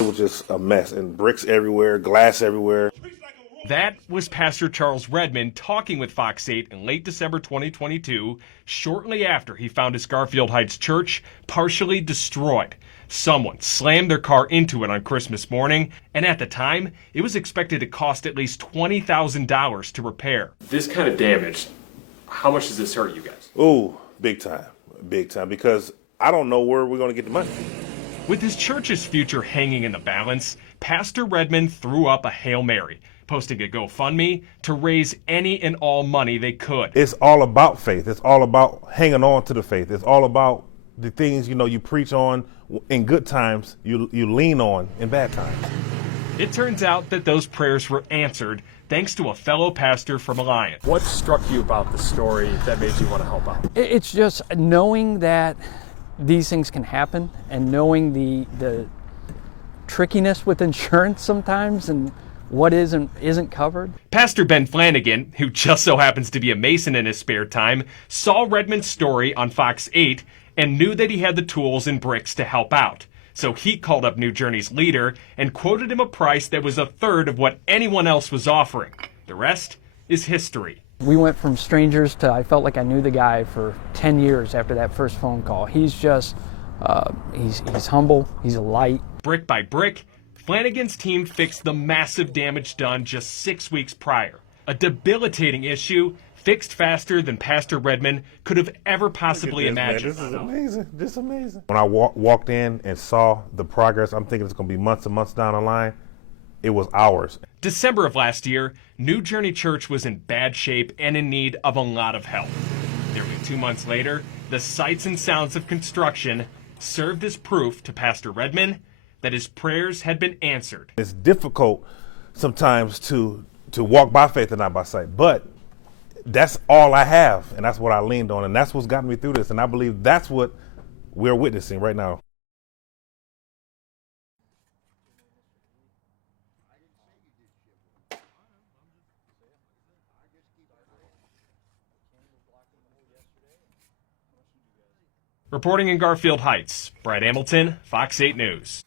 It was just a mess, and bricks everywhere, glass everywhere. That was Pastor Charles Redmond talking with Fox 8 in late December 2022, shortly after he found his Garfield Heights church partially destroyed. Someone slammed their car into it on Christmas morning, and at the time, it was expected to cost at least $20,000 to repair. This kind of damage, how much does this hurt you guys? Ooh, big time, because I don't know where we're going to get the money. With his church's future hanging in the balance, Pastor Redmond threw up a Hail Mary, posting a GoFundMe to raise any and all money they could. It's all about faith. It's all about hanging on to the faith. It's all about the things, you preach on in good times, you lean on in bad times. It turns out that those prayers were answered thanks to a fellow pastor from Alliance. What struck you about the story that made you want to help out? It's just knowing that these things can happen and knowing the trickiness with insurance sometimes and what isn't covered. Pastor Ben Flanagan, who just so happens to be a Mason in his spare time, saw Redmond's story on Fox 8 and knew that he had the tools and bricks to help out. So he called up New Journey's leader and quoted him a price that was a third of what anyone else was offering. The rest is history. We went from strangers to I felt like I knew the guy for 10 years after that first phone call. He's just, he's humble, he's a light. Brick by brick, Flanagan's team fixed the massive damage done just 6 weeks prior. A debilitating issue fixed faster than Pastor Redmond could have ever possibly imagined. Man, this is amazing. This is amazing. When I walked in and saw the progress, I'm thinking it's going to be months and months down the line. It was hours. December of last year, New Journey Church was in bad shape and in need of a lot of help. Nearly 2 months later, the sights and sounds of construction served as proof to Pastor Redmond that his prayers had been answered. It's difficult sometimes to walk by faith and not by sight, but that's all I have, and that's what I leaned on, and that's what's gotten me through this, and I believe that's what we're witnessing right now. Reporting in Garfield Heights, Brad Hamilton, Fox 8 News.